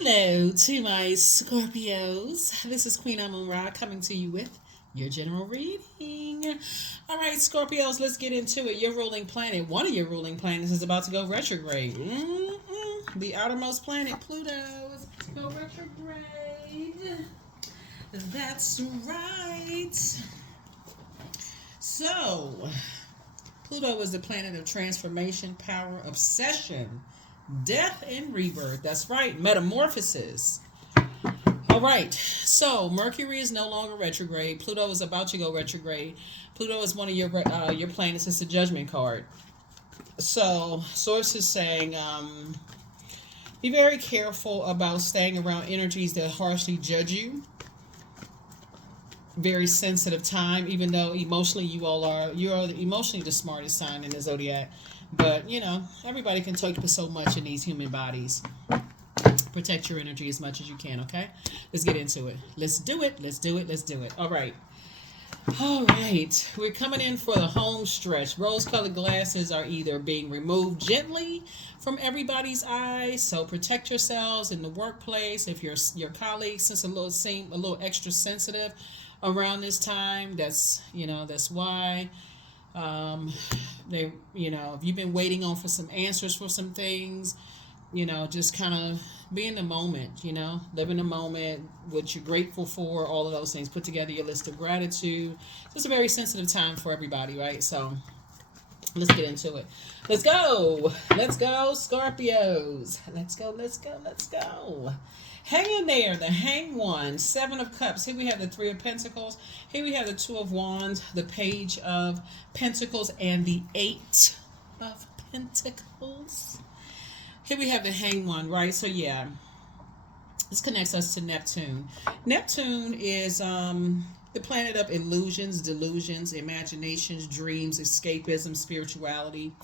Hello to my Scorpios. This is Queen Amun Ra coming to you with your general reading. All right, Scorpios, let's get into it. Your ruling planet, one of your ruling planets, is about to go retrograde. The outermost planet, Pluto, is about to go retrograde. That's right. So, Pluto is the planet of transformation, power, obsession, death, and rebirth. That's right, metamorphosis. All right, so Mercury is no longer retrograde. Pluto is about to go retrograde. Pluto is one of your planets. It's a judgment card. So, sources saying, be very careful about staying around energies that harshly judge you. Very sensitive time, even though emotionally you're emotionally the smartest sign in the zodiac. But everybody can take so much in these human bodies. Protect your energy as much as you can, okay? Let's get into it. Let's do it. Let's do it. Let's do it. All right. All right. We're coming in for the home stretch. Rose-colored glasses are either being removed gently from everybody's eyes, so protect yourselves in the workplace. If your colleagues seem a little extra sensitive around this time, that's why. If you've been waiting on for some answers for some things, just kind of be in the moment, live in the moment, what you're grateful for, all of those things. Put together your list of gratitude. It's a very sensitive time for everybody, right? So let's get into it. Let's go. Let's go, Scorpios. Let's go, let's go, let's go. Hang in there, the hang one, 7 of cups. Here we have the 3 of pentacles. Here we have the 2 of wands, the page of pentacles, and the 8 of pentacles. Here we have the hang one, right? So yeah, this connects us to Neptune. Neptune is the planet of illusions, delusions, imaginations, dreams, escapism, spirituality.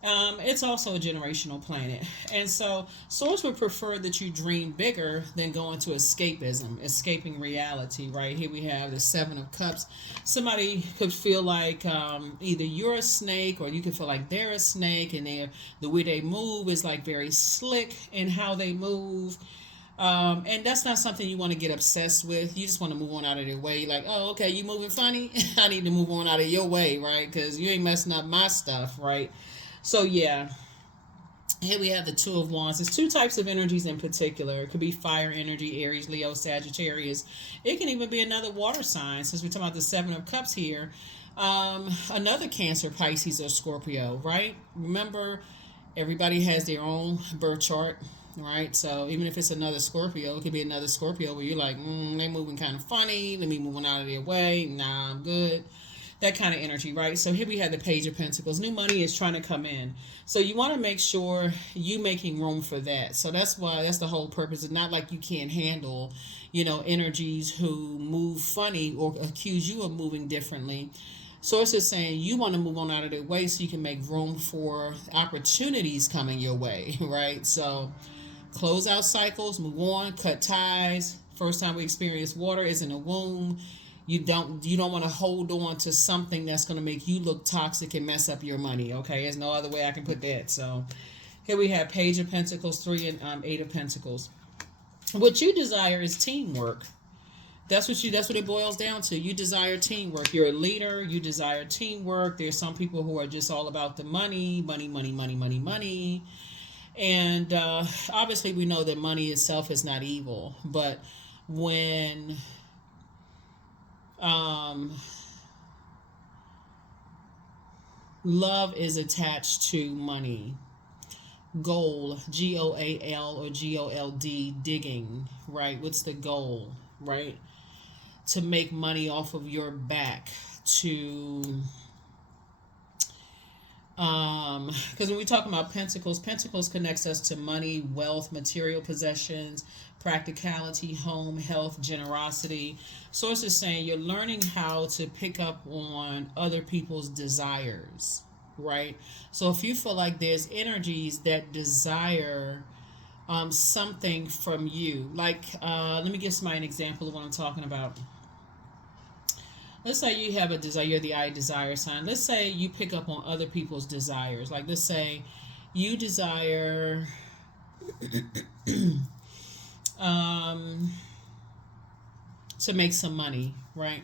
It's also a generational planet. And so source would prefer that you dream bigger than go into escapism, escaping reality, right? Here we have the 7 of cups. Somebody could feel like either you're a snake, or you could feel like they're a snake, and the way they move is like very slick in how they move. And that's not something you want to get obsessed with. You just want to move on out of their way. Like, oh, okay, you moving funny? I need to move on out of your way, right? Because you ain't messing up my stuff, right? So yeah, here we have the 2 of wands. There's 2 types of energies in particular. It could be fire energy, Aries, Leo, Sagittarius. It can even be another water sign, since we're talking about the 7 of cups here. Another Cancer, Pisces, or Scorpio, right? Remember, everybody has their own birth chart, right? So even if it's another Scorpio, it could be another Scorpio where you're like, they moving kind of funny. Let me move on out of their way. Nah, I'm good. That kind of energy, right? So here we have the page of pentacles. New money is trying to come in. So you want to make sure you making room for that. So that's the whole purpose. It's not like you can't handle, energies who move funny or accuse you of moving differently. Source is saying you want to move on out of their way so you can make room for opportunities coming your way, right? So close out cycles, move on, cut ties. First time we experience water is in the womb. You don't want to hold on to something that's going to make you look toxic and mess up your money. Okay, there's no other way I can put that. So here we have page of pentacles, 3 and 8 of pentacles. What you desire is teamwork. That's what it boils down to. You desire teamwork. You're a leader. You desire teamwork. There's some people who are just all about the money. And obviously we know that money itself is not evil. But when love is attached to money, goal, GOAL or GOLD, digging, right? What's the goal, right? To make money off of your back, to because when we talk about pentacles connects us to money, wealth, material possessions, practicality, home, health, generosity. Source is saying you're learning how to pick up on other people's desires, right? So if you feel like there's energies that desire something from you, like let me give somebody an example of what I'm talking about. Let's say you have a desire, you're the I desire sign. Let's say you pick up on other people's desires. Like let's say you desire to make some money, right?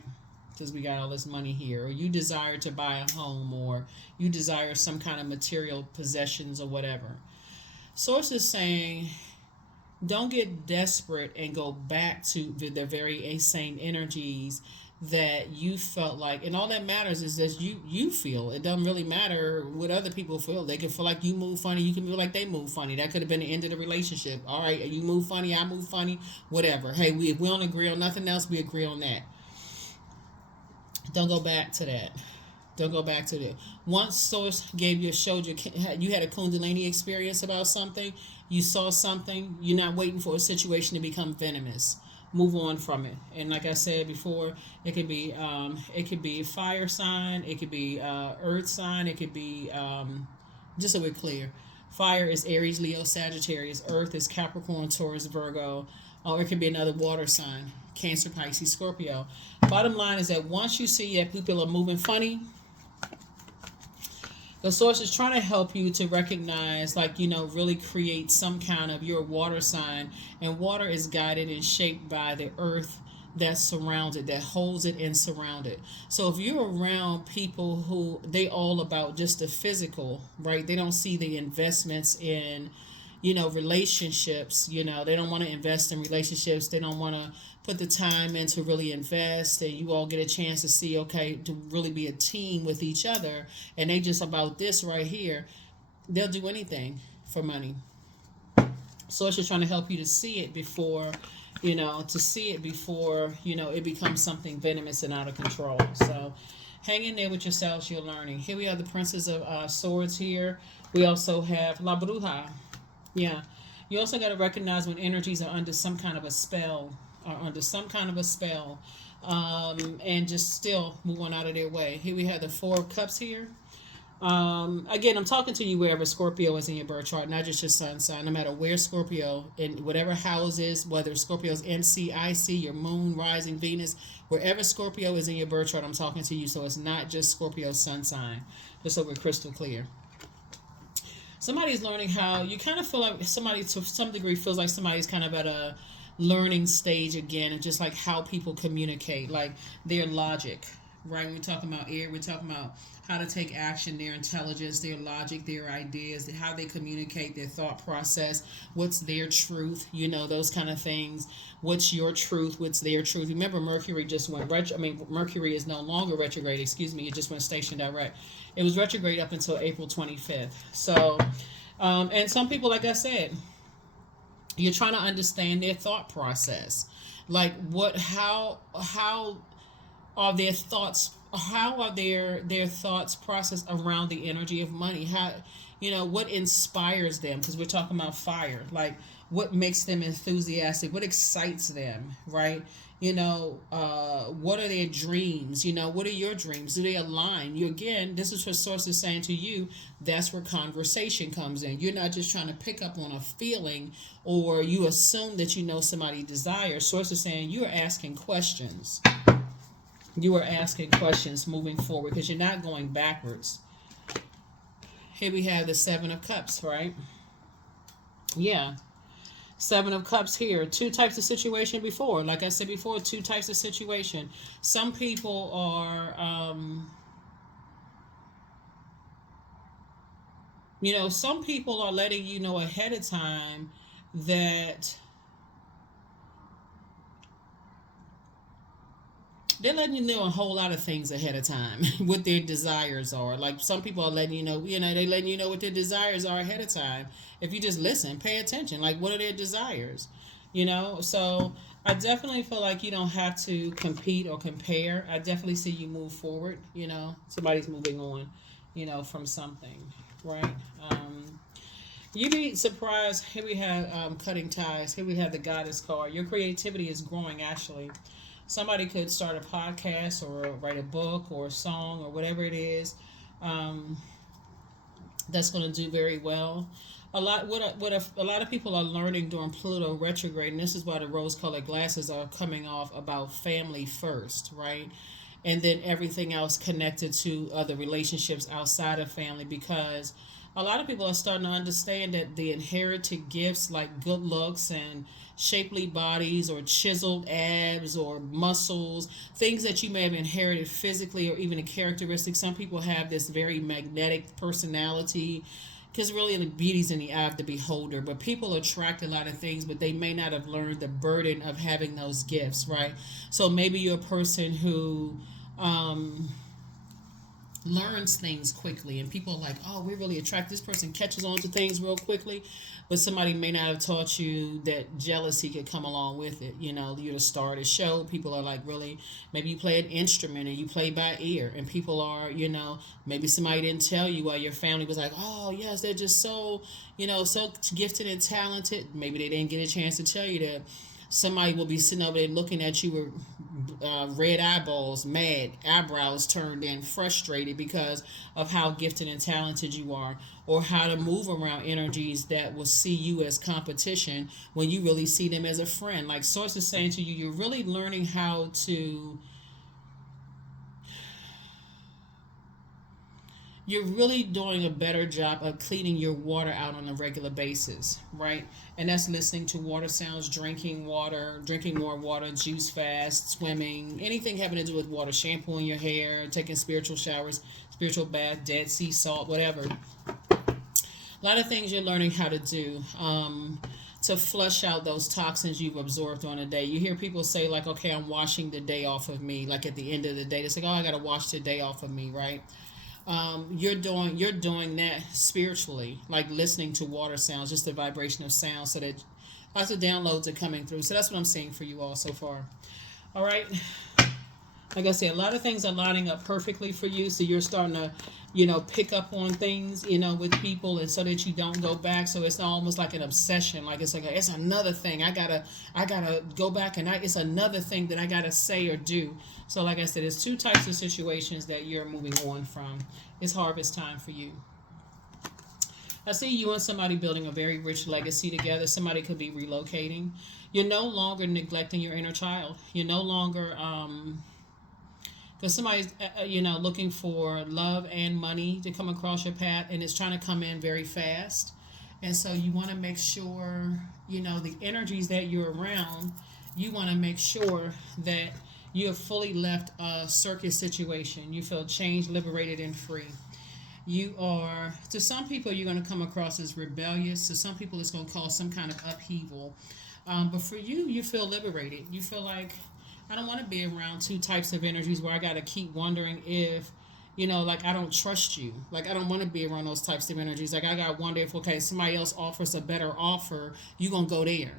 Because we got all this money here, or you desire to buy a home, or you desire some kind of material possessions or whatever. Source is saying, don't get desperate and go back to the very same energies that you felt like. And all that matters is that you feel. It doesn't really matter what other people feel. They can feel like you move funny, you can feel like they move funny. That could have been the end of the relationship. All right, you move funny, I move funny, whatever. Hey, if we don't agree on nothing else, we agree on that. Don't go back to that. Don't go back to that. Once source gave you, showed you had a kundalini experience about something, you saw something, you're not waiting for a situation to become venomous. Move on from it. And like I said before, it could be fire sign, it could be earth sign, it could be just so we're clear. Fire is Aries, Leo, Sagittarius. Earth is Capricorn, Taurus, Virgo. Or it could be another water sign, Cancer, Pisces, Scorpio. Bottom line is that once you see that people are moving funny, the source is trying to help you to recognize, like, really create some kind of your water sign. And water is guided and shaped by the earth that surrounds it, that holds it and surround it. So if you're around people who they all about just the physical, right? They don't see the investments in, relationships. They don't want to invest in relationships. They don't want to put the time in to really invest, and you all get a chance to see, okay, to really be a team with each other, and they just about this right here. They'll do anything for money. So it's just trying to help you to see it before, it becomes something venomous and out of control. So hang in there with yourselves. You're learning. Here we have the Princess of Swords here. We also have La Bruja. Yeah. You also got to recognize when energies are under some kind of a spell, and just still move on out of their way. Here we have the Four of Cups here. Again, I'm talking to you wherever Scorpio is in your birth chart, not just your sun sign. No matter where Scorpio, in whatever houses, whether Scorpio's MC, IC, your moon, rising, Venus, wherever Scorpio is in your birth chart, I'm talking to you. So it's not just Scorpio's sun sign. Just so we're crystal clear. Somebody's learning how, you kind of feel like somebody to some degree feels like somebody's kind of at a learning stage again, and just like how people communicate, like their logic, right? When we're talking about air, we're talking about how to take action, their intelligence, their logic, their ideas, how they communicate, their thought process, what's their truth, those kind of things. What's your truth? What's their truth? Remember, Mercury just went Mercury is no longer retrograde, excuse me, it just went station direct. It was retrograde up until April 25th. So, and some people, like I said, you're trying to understand their thought process. Like how are their thoughts, how are their thoughts processed around the energy of money? How, what inspires them? Because we're talking about fire. Like what makes them enthusiastic? What excites them, right? What are their dreams? What are your dreams? Do they align? Again, this is what source is saying to you. That's where conversation comes in. You're not just trying to pick up on a feeling, or you assume that somebody's desire. Source is saying you are asking questions. You are asking questions moving forward, because you're not going backwards. Here we have the Seven of Cups, right? Yeah. Seven of Cups here. Two types of situation before. Like I said before, two types of situation. Some people are, some people are letting you know ahead of time that they're letting you know a whole lot of things ahead of time, what their desires are. Like some people are letting they're letting you know what their desires are ahead of time. If you just listen, pay attention, like what are their desires? So I definitely feel like you don't have to compete or compare. I definitely see you move forward, somebody's moving on, from something, right? You'd be surprised. Here we have cutting ties. Here we have the Goddess card. Your creativity is growing, actually. Somebody could start a podcast or write a book or a song or whatever it is, that's going to do very well. A lot of people are learning during Pluto retrograde, and this is why the rose-colored glasses are coming off, about family first, right? And then everything else connected to other relationships outside of family, because a lot of people are starting to understand that the inherited gifts like good looks and shapely bodies or chiseled abs or muscles, things that you may have inherited physically or even a characteristic. Some people have this very magnetic personality, because really the beauty's in the eye of the beholder. But people attract a lot of things, but they may not have learned the burden of having those gifts, right? So maybe you're a person who learns things quickly, and people are like, oh, we really attract, this person catches on to things real quickly. But somebody may not have taught you that jealousy could come along with it. You're the star of the show. People are like, really, maybe you play an instrument and you play by ear, and people are, maybe somebody didn't tell you, while your family was like, oh yes, they're just so, so gifted and talented. Maybe they didn't get a chance to tell you that somebody will be sitting over there looking at you with red eyeballs, mad, eyebrows turned in, frustrated because of how gifted and talented you are, or how to move around energies that will see you as competition when you really see them as a friend. Like Source is saying to you, you're really learning how to you're really doing a better job of cleaning your water out on a regular basis, right? And that's listening to water sounds, drinking water, drinking more water, juice fast, swimming, anything having to do with water, shampooing your hair, taking spiritual showers, spiritual bath, Dead Sea salt, whatever. A lot of things you're learning how to do to flush out those toxins you've absorbed on a day. You hear people say like, okay, I'm washing the day off of me. Like at the end of the day, it's like, oh, I got to wash the day off of me, right? You're doing that spiritually, like listening to water sounds, just the vibration of sound, so that lots of downloads are coming through. So that's what I'm seeing for you all so far. All right. Like I said, a lot of things are lining up perfectly for you, so you're starting to, pick up on things, with people, and so that you don't go back. So it's almost like an obsession. Like it's another thing. I gotta go back, and it's another thing that I gotta say or do. So like I said, there's two types of situations that you're moving on from. It's harvest time for you. I see you and somebody building a very rich legacy together. Somebody could be relocating. You're no longer neglecting your inner child. You're no longer because somebody's looking for love and money to come across your path, and it's trying to come in very fast. And so you want to make sure the energies that you're around, you want to make sure that you have fully left a circus situation. You feel changed, liberated, and free. You are, to some people, you're going to come across as rebellious. To some people, it's going to cause some kind of upheaval. But for you, you feel liberated. You feel like, I don't want to be around two types of energies where I got to keep wondering if, like I don't trust you. Like I don't want to be around those types of energies. Like I got to wonder if, okay, somebody else offers a better offer, you going to go there.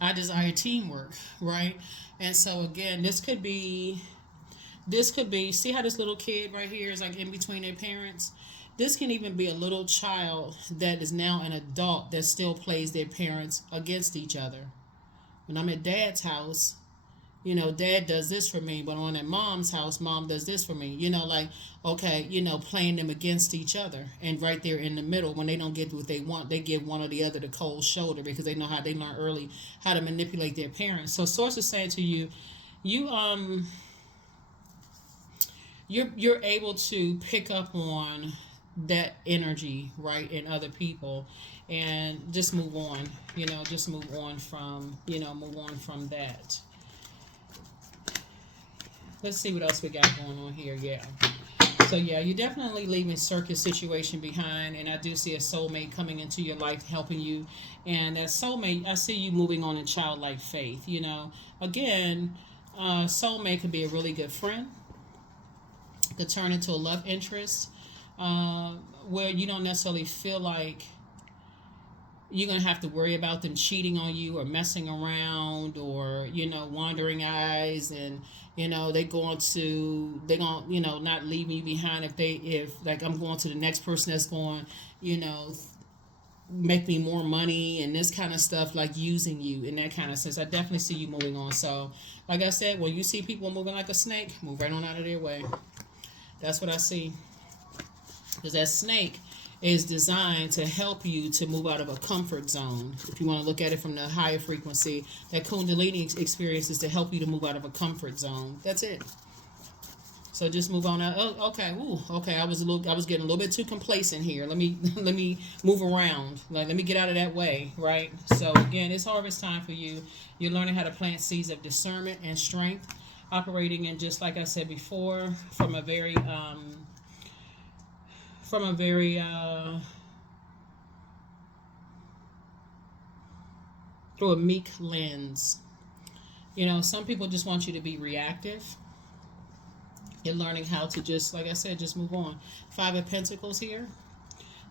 I desire teamwork, right? And so again, this could be, see how this little kid right here is like in between their parents? This can even be a little child that is now an adult that still plays their parents against each other. When I'm at dad's house, dad does this for me, but when I'm at mom's house, mom does this for me. Like, okay, playing them against each other. And right there in the middle, when they don't get what they want, they give one or the other the cold shoulder, because they know how they learn early how to manipulate their parents. So Source is saying to you, you you're able to pick up on that energy, right, in other people, and just move on. Just move on from that. Let's see what else we got going on here. Yeah. So yeah, you're definitely leaving circus situation behind, and I do see a soulmate coming into your life helping you. And that soulmate, I see you moving on in childlike faith. Again, soulmate could be a really good friend, could turn into a love interest, where you don't necessarily feel like you're going to have to worry about them cheating on you or messing around, or wandering eyes, and they're going not leaving you behind if like I'm going to the next person that's going make me more money and this kind of stuff, like using you in that kind of sense. I definitely see you moving on. So like I said, when you see people moving like a snake, move right on out of their way. That's what I see, because that snake is designed to help you to move out of a comfort zone. If you want to look at it from the higher frequency, that Kundalini experience is to help you to move out of a comfort zone. That's it. So just move on out. Oh, okay. Ooh, okay. I was getting a little bit too complacent here. Let me let me move around. Like, let me get out of that way, right? So again, it's harvest time for you. You're learning how to plant seeds of discernment and strength, operating in, just like I said before, from a very through a meek lens. Some people just want you to be reactive. You're learning how to, just like I said, just move on. Five of Pentacles here.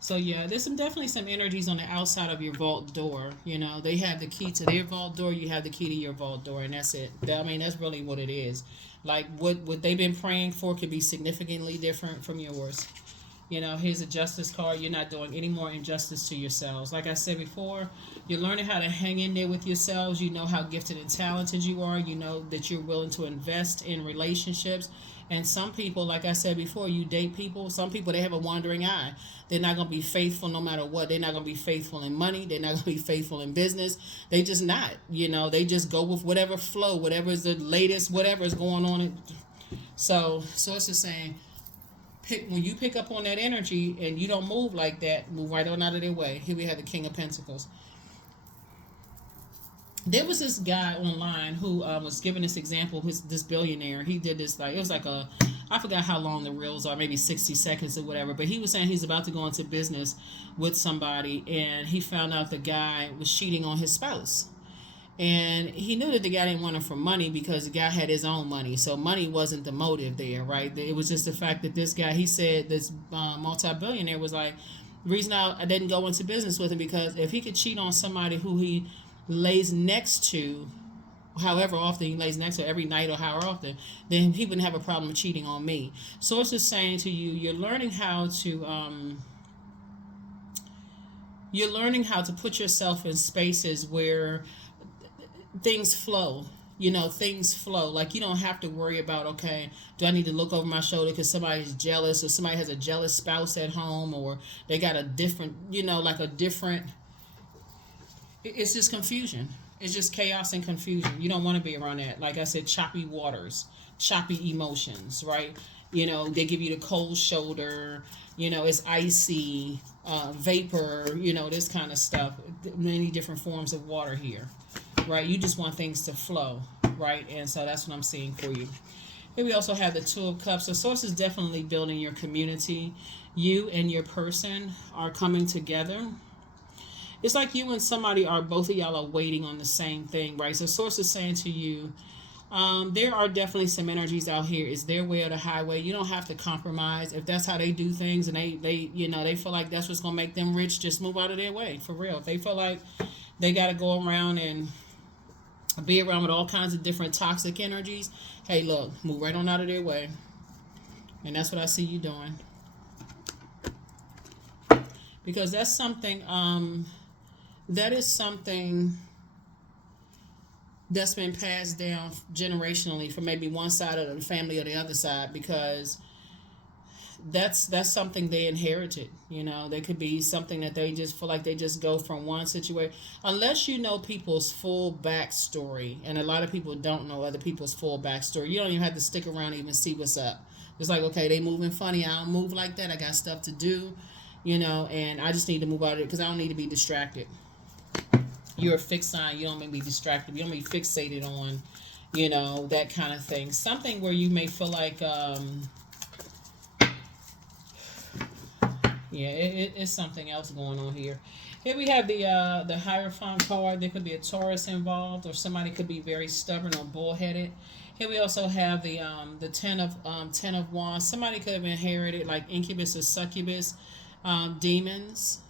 So yeah, there's definitely some energies on the outside of your vault door. They have the key to their vault door. You have the key to your vault door, and that's it. I mean, that's really what it is. Like, what they've been praying for could be significantly different from yours. Here's a justice card. You're not doing any more injustice to yourselves. Like I said before, you're learning how to hang in there with yourselves. You know how gifted and talented you are. You know that you're willing to invest in relationships. And some people, like I said before, you date people. Some people, they have a wandering eye. They're not going to be faithful no matter what. They're not going to be faithful in money. They're not going to be faithful in business. They just not. They just go with whatever flow, whatever is the latest, whatever is going on. So it's just saying, when you pick up on that energy and you don't move like that, move right on out of their way. Here we have the King of Pentacles. There was this guy online who was giving this example. This billionaire, he did this, like, it was like I forgot how long the reels are, maybe 60 seconds or whatever, but he was saying he's about to go into business with somebody, and he found out the guy was cheating on his spouse. And he knew that the guy didn't want him for money, because the guy had his own money. So money wasn't the motive there, right? It was just the fact that this guy, he said, this multi-billionaire was like, the reason I didn't go into business with him, because if he could cheat on somebody who he lays next to, however often he lays next to, every night or how often, then he wouldn't have a problem cheating on me. So it's just saying to you, you're learning how to put yourself in spaces where things flow. Things flow. Like, you don't have to worry about, okay, do I need to look over my shoulder because somebody's jealous, or somebody has a jealous spouse at home, or they got a different, it's just confusion. It's just chaos and confusion. You don't want to be around that. Like I said, choppy waters, choppy emotions, right? They give you the cold shoulder, it's icy, vapor, this kind of stuff. Many different forms of water here, right? You just want things to flow, right? And so that's what I'm seeing for you. Here we also have the Two of Cups. The source is definitely building your community. You and your person are coming together. It's like you and somebody are, both of y'all are waiting on the same thing, right? So source is saying to you, there are definitely some energies out here. It's their way or the highway. You don't have to compromise. If that's how they do things, and they feel like that's what's going to make them rich, just move out of their way, for real. If they feel like they got to go around and be around with all kinds of different toxic energies, hey, look, move right on out of their way. And that's what I see you doing. Because that's something, that is something that's been passed down generationally from maybe one side of the family or the other side, because that's something they inherited. There could be something that they just feel like they just go from one situation, unless you know people's full backstory. And a lot of people don't know other people's full backstory. You don't even have to stick around to even see what's up. It's like, okay, they moving funny, I don't move like that, I got stuff to do, and I just need to move out of it because I don't need to be distracted. You're a fixed sign. You don't make me distracted. You don't make me fixated on, that kind of thing. Something where you may feel like, it's something else going on here. Here we have the Hierophant card. There could be a Taurus involved, or somebody could be very stubborn or bullheaded. Here we also have the Ten of Wands. Somebody could have inherited, like, incubus or succubus demons.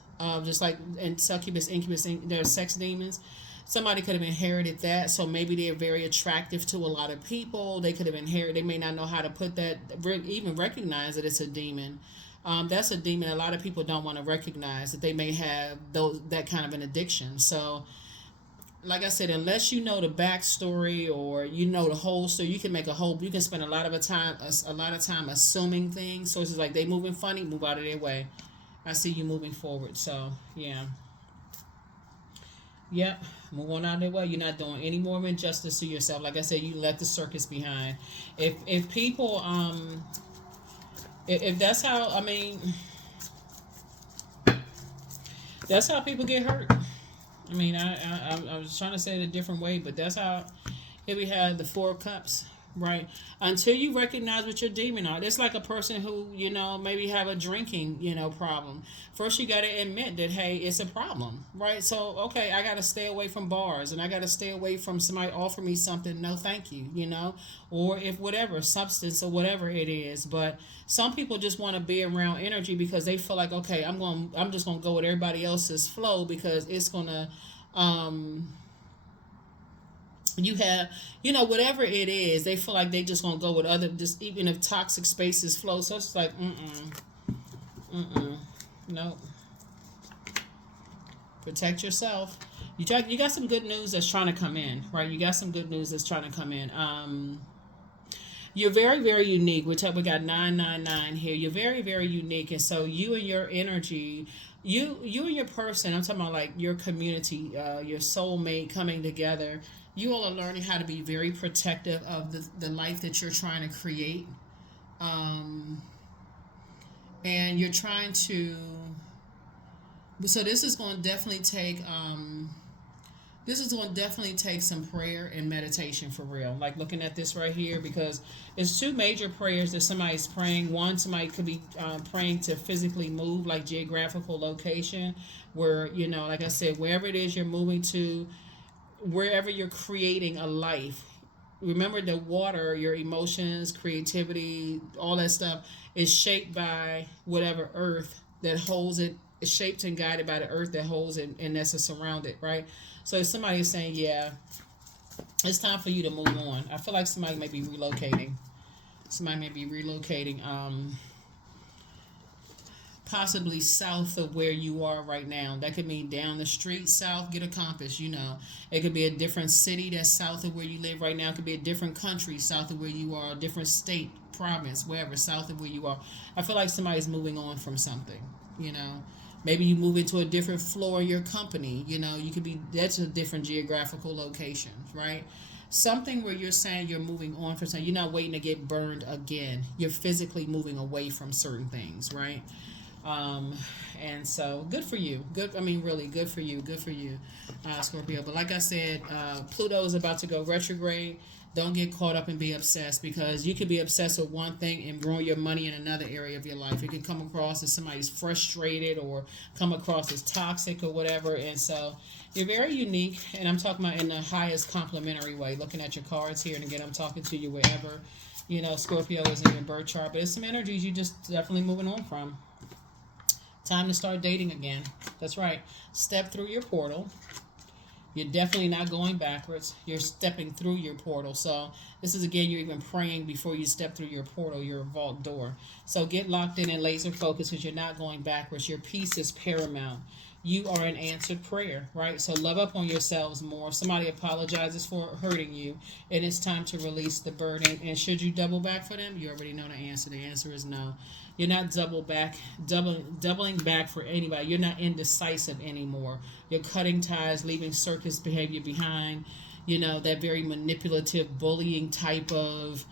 Just like in succubus, incubus, they're sex demons. Somebody could have inherited that, so maybe they're very attractive to a lot of people. They could have inherited. They may not know how to put that, even recognize that it's a demon. That's a demon a lot of people don't want to recognize, that they may have that kind of an addiction. So, like I said, unless you know the backstory or the whole story, you can spend a lot of time assuming things. So it's just like, they moving funny, move out of their way. I see you moving forward. So, yeah. Yep. Move on out of their way. You're not doing any more injustice to yourself. Like I said, you left the circus behind. If people if that's how, I mean, that's how people get hurt. I mean, I was trying to say it a different way, but that's how. Here we have the Four of Cups, right? Until you recognize what your demon are. It's like a person who, maybe have a drinking, problem. First, you got to admit that, hey, it's a problem, right? So, okay, I got to stay away from bars, and I got to stay away from somebody offer me something, no thank you, or if whatever, substance or whatever it is. But some people just want to be around energy because they feel like, okay, I'm just going to go with everybody else's flow because it's going to, you have, whatever it is, they feel like they just gonna go with other, just even if toxic spaces flow. So it's like, no. Protect yourself. You got some good news that's trying to come in, right? You got some good news that's trying to come in. You're very, very unique. We got 999 here. You're very, very unique, and so you and your energy, you and your person. I'm talking about like your community, your soulmate coming together. You all are learning how to be very protective of the life that you're trying to create, and you're trying to. So this is going to definitely take some prayer and meditation for real. Like looking at this right here, because it's two major prayers that somebody's praying. One, somebody could be praying to physically move, like geographical location, where, like I said, wherever it is you're moving to, wherever you're creating a life. Remember the water, your emotions, creativity, all that stuff is shaped by whatever earth that holds it. It's shaped and guided by the earth that holds it and that's surrounded, right? So if somebody is saying, yeah, it's time for you to move on. I feel like somebody may be relocating. Possibly south of where you are right now. That could mean down the street south, get a compass, It could be a different city that's south of where you live right now. It could be a different country south of where you are, a different state, province, wherever, south of where you are. I feel like somebody's moving on from something, Maybe you move into a different floor of your company, you could be, that's a different geographical location, right? Something where you're saying you're moving on from something. You're not waiting to get burned again. You're physically moving away from certain things, right? And so good for you. Good. I mean, really good for you. Good for you, Scorpio. But like I said, Pluto is about to go retrograde. Don't get caught up and be obsessed, because you could be obsessed with one thing and ruin your money in another area of your life. It can come across as somebody's frustrated or come across as toxic or whatever. And so you're very unique. And I'm talking about in the highest complimentary way. Looking at your cards here. And again, I'm talking to you wherever, Scorpio is in your birth chart. But it's some energies you just definitely moving on from. Time to start dating again. That's right. Step through your portal. You're definitely not going backwards. You're stepping through your portal. So this is, again, you're even praying before you step through your portal, your vault door. So get locked in and laser focused, because you're not going backwards. Your peace is paramount. You are an answered prayer, right? So love up on yourselves more. Somebody apologizes for hurting you, and it's time to release the burden. And should you double back for them? You already know the answer. The answer is no. You're not doubling back for anybody. You're not indecisive anymore. You're cutting ties, leaving circus behavior behind. That very manipulative, bullying type of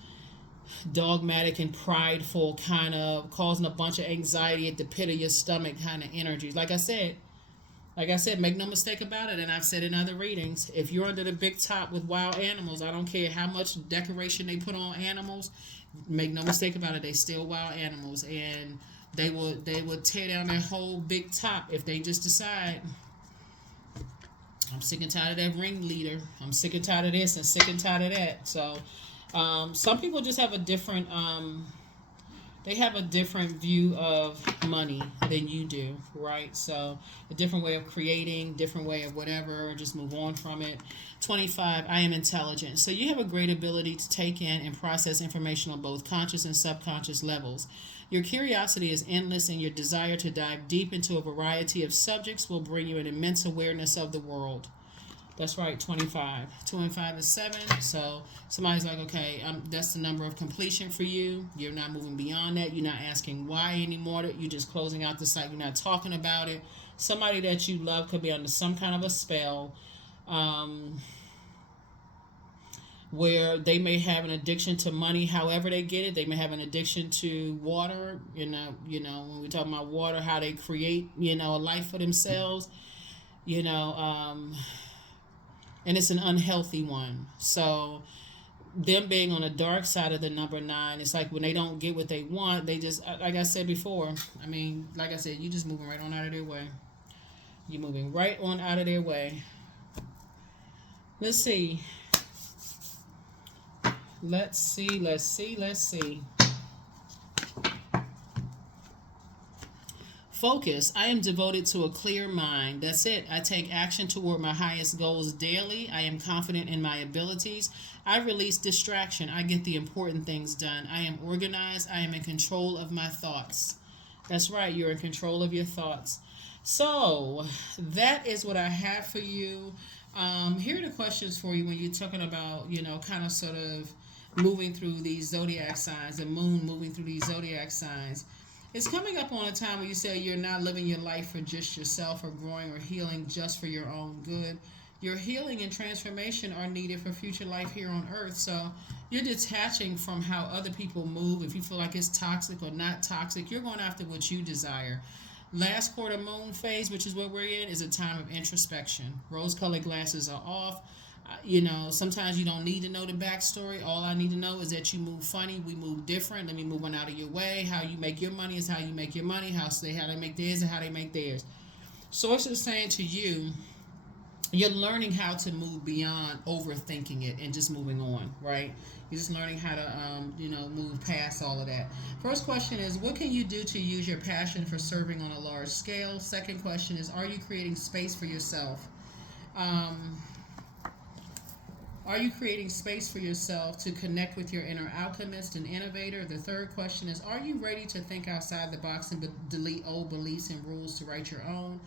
dogmatic and prideful kind of causing a bunch of anxiety at the pit of your stomach kind of energies. Like I said, make no mistake about it, and I've said in other readings, if you're under the big top with wild animals, I don't care how much decoration they put on animals, make no mistake about it, they still wild animals, and they will tear down their whole big top if they just decide, I'm sick and tired of that ringleader, I'm sick and tired of this and sick and tired of that. So some people just have a different they have a different view of money than you do, right? So a different way of creating, different way of whatever, just move on from it. 25, I am intelligent. So you have a great ability to take in and process information on both conscious and subconscious levels. Your curiosity is endless, and your desire to dive deep into a variety of subjects will bring you an immense awareness of the world. That's right, 25. 2 and 5 is 7. So somebody's like, okay, that's the number of completion for you. You're not moving beyond that. You're not asking why anymore. You're just closing out the site. You're not talking about it. Somebody that you love could be under some kind of a spell, um, where they may have an addiction to money. However they get it, they may have an addiction to water. When we talk about water, how they create a life for themselves. You know, and it's an unhealthy one. So them being on the dark side of the number nine, it's like when they don't get what they want, they just, like I said before, I mean, like I said, you just moving right on out of their way. You're moving right on out of their way. Let's see. Let's see. Focus. I am devoted to a clear mind. That's it. I take action toward my highest goals daily. I am confident in my abilities. I release distraction. I get the important things done. I am organized. I am in control of my thoughts. That's right. You're in control of your thoughts. So that is what I have for you. Here are the questions for you when you're talking about, kind of sort of moving through these zodiac signs, the moon moving through these zodiac signs. It's coming up on a time where you say you're not living your life for just yourself or growing or healing just for your own good. Your healing and transformation are needed for future life here on earth. So you're detaching from how other people move. If you feel like it's toxic or not toxic, you're going after what you desire. Last quarter moon phase, which is what we're in, is a time of introspection. Rose-colored glasses are off. Sometimes you don't need to know the backstory. All I need to know is that you move funny, we move different. Let me move on out of your way. How you make your money is how you make your money. How they make theirs and how they make theirs. Source is saying to you, you're learning how to move beyond overthinking it and just moving on, right? You're just learning how to, move past all of that. First question is, what can you do to use your passion for serving on a large scale? Second question is, are you creating space for yourself? Are you creating space for yourself to connect with your inner alchemist and innovator? The third question is, are you ready to think outside the box and delete old beliefs and rules to write your own?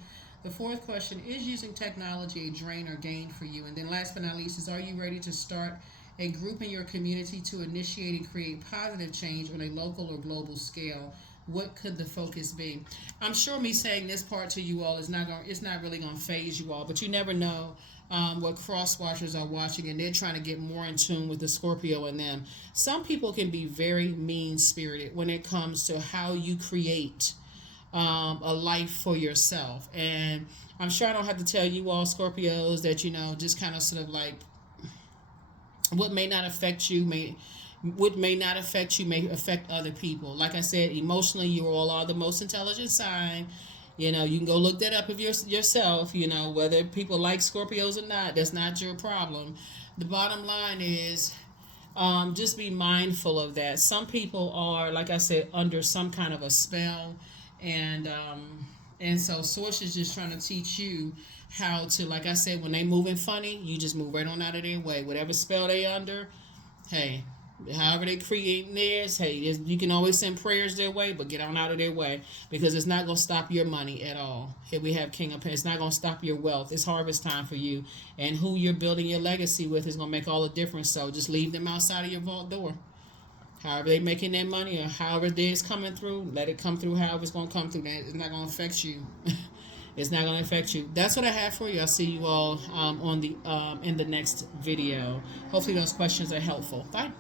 The fourth question is, using technology a drain or gain for you? And then last but not least is, are you ready to start a group in your community to initiate and create positive change on a local or global scale? What could the focus be? I'm sure me saying this part to you all it's not really going to phase you all, but you never know what cross watchers are watching, and they're trying to get more in tune with the Scorpio in them. Some people can be very mean spirited when it comes to how you create a life for yourself. And I'm sure I don't have to tell you all Scorpios that, just kind of sort of like what may not affect you may affect other people. Like I said, emotionally, you all are the most intelligent sign. You can go look that up of yourself. Whether people like Scorpios or not, that's not your problem. The bottom line is, just be mindful of that. Some people are, like I said, under some kind of a spell, and so Source is just trying to teach you how to, like I said, when they moving funny, you just move right on out of their way. Whatever spell they under, hey, however they create theirs, hey, you can always send prayers their way, but get on out of their way, because it's not going to stop your money at all. Here we have King of Pentacles. It's not going to stop your wealth. It's harvest time for you, and who you're building your legacy with is going to make all the difference. So just leave them outside of your vault door. However they making their money, or however theirs coming through, let it come through however it's going to come through. It's not going to affect you. It's not going to affect you. That's what I have for you. I'll see you all on the in the next video. Hopefully those questions are helpful. Bye.